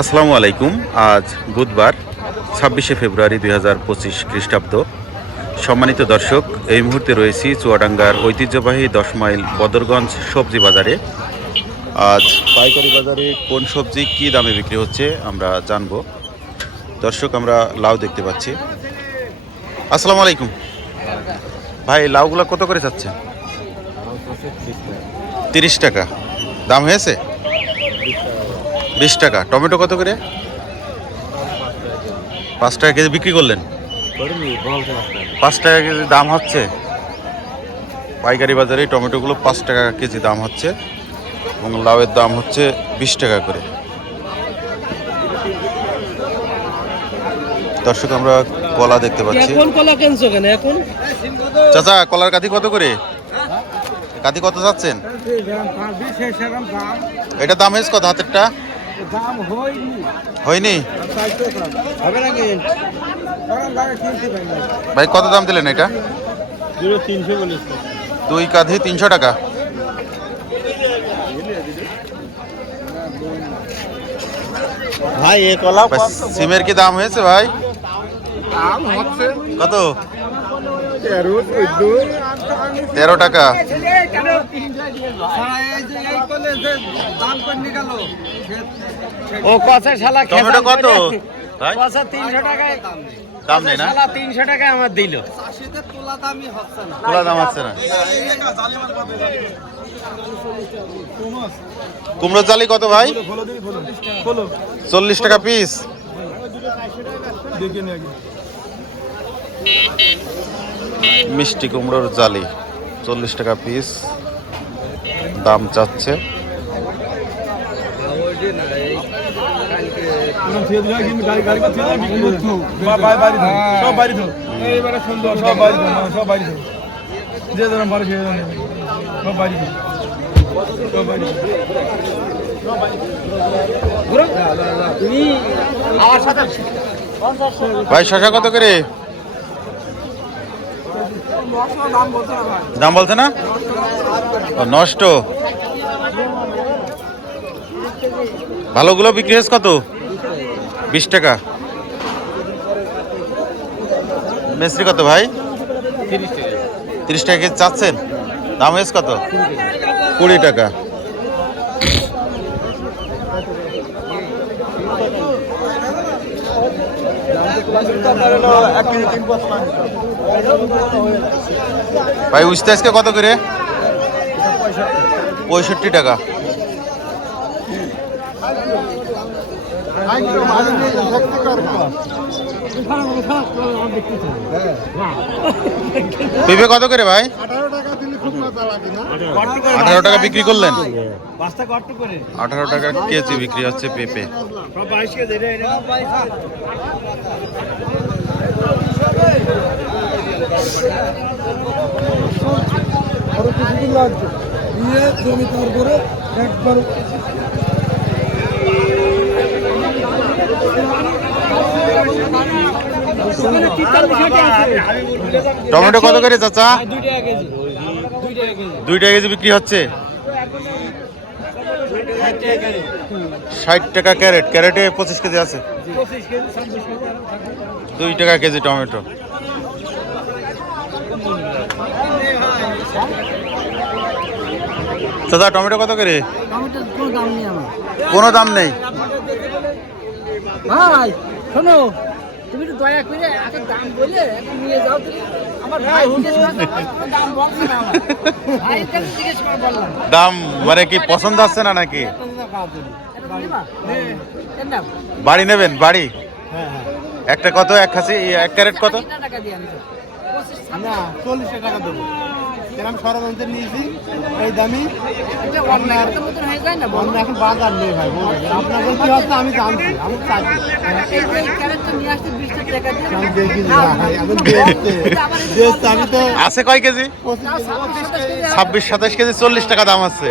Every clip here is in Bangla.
আসসালামু আলাইকুম। আজ বুধবার ছাব্বিশে ফেব্রুয়ারি দুই হাজার পঁচিশ খ্রিস্টাব্দ। সম্মানিত দর্শক এই মুহূর্তে রয়েছি চুয়াডাঙ্গার ঐতিহ্যবাহী দশ মাইল বদরগঞ্জ সবজি বাজারে। আজ পাইকারি বাজারে কোন সবজি কী দামে বিক্রি হচ্ছে আমরা জানব। দর্শক আমরা লাউ দেখতে পাচ্ছি। আসসালামু আলাইকুম। ভাই লাউগুলো কত করে যাচ্ছে তিরিশ টাকা। দাম হয়েছে? বিশ টাকা। টমেটো কত করে? পাঁচ টাকা কেজি বিক্রি করলেন? পাঁচ টাকা কেজি দাম হচ্ছে। পাইকারি বাজারে টমেটোগুলো পাঁচ টাকা কেজি দাম হচ্ছে এবং লাউয়ের দাম হচ্ছে বিশ টাকা করে। দর্শক আমরা কলা দেখতে পাচ্ছি। এখন কলা কিনছো কেন? এখন? চাচা কলার কাঠি কত করে? কাঠি কত চাচ্ছেন? এটা দাম হয়েছে কত হাতেরটা? হয়নি। ভাই কত দাম দিলেন এটা? দুই কাঁধি তিনশো টাকা? ভাই এ কলা সিমের কি দাম হয়েছে ভাই? দাম হচ্ছে। কত? তেরো টাকা। ও কষা শালা টমেটো কত? কষা তিনশো টাকায় দাম নেই না? তিনশো টাকায় আমার দিল। খোলা দাম আছে না। কুমড়ো চালি কত ভাই? চল্লিশ টাকা পিস মিষ্টি কুমড়োর জালি চল্লিশ টাকা পিস দাম চাচ্ছে। ভাই শশা কত করে? দাম বলছে না নষ্ট। ভালোগুলো বিক্রি হয়েছে কত? বিশ টাকা। মিস্ত্রি কত ভাই? তিরিশ টাকা। চাচ্ছেন। দাম হয়েছে কত? কুড়ি টাকা। ভাই উস্তে আজকে কত করে? পঁয়ষট্টি টাকা। পেঁপে কত করে ভাই? আঠারো টাকা বিক্রি করলেন? পাঁচটা কষ্ট করে? আঠারো টাকা কেজি বিক্রি হচ্ছে পেঁপে। জমি তারপরে একবার টমেটো কত করে চাচা? দুই টাকা কেজি বিক্রি হচ্ছে? ষাট টাকা ক্যারেট। ক্যারেটে পঁচিশ কেজি আছে। দুই টাকা কেজি টমেটো। চাচা, টমেটো কত করে? কোনো দাম নেই। ভাই, শোনো, তুমি দয়া করে দাম বলে নিয়ে যাও দাম মানে কি পছন্দ আসছে না নাকি? বাড়ি নেবেন বাড়ি? হ্যাঁ হ্যাঁ। একটা কত এক খাসি এক ক্যারেট কত? না চল্লিশ টাকা দেবো। কেরাম ষড়যন্ত্র নিয়েছি এই দামি অন্য এখন বাজার নেই ভাই আপনাদের কি হচ্ছে আমি জানছি আমি তো আছে কয় কেজি? ছাব্বিশ সাতাশ কেজি চল্লিশ টাকা দাম আছে।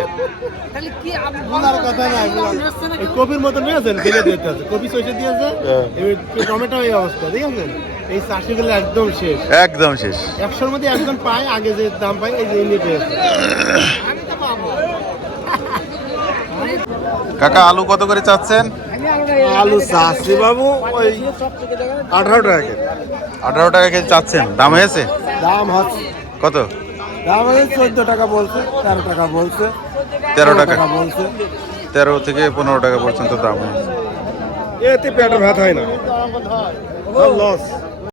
কপির মতো নিয়েছেন ফেলে দিতে আছে। কপি চইছে দিয়েছে হ্যাঁ। এই টমেটো এই অবস্থা ঠিক আছে? এই চাষিগুলো একদম শেষ। একদম শেষ। একশোর মধ্যে একজন পায় আগে যে দাম পায় এই যে পেয়েছে কাকা আলু কত করে চাচ্ছেন? আলু চাষি বাবু ওই আঠারো টাকা কেজি। আঠারো টাকা কেজি চাচ্ছেন। দাম হয়েছে? দাম হচ্ছে। কত? দাম হয়েছে চোদ্দ টাকা বলছে তেরো টাকা বলছে। তেরো টাকা। বলছে। তেরো থেকে পনেরো টাকা পর্যন্ত দাম হয়েছে। এতে পেটের ভাত হয় না। লস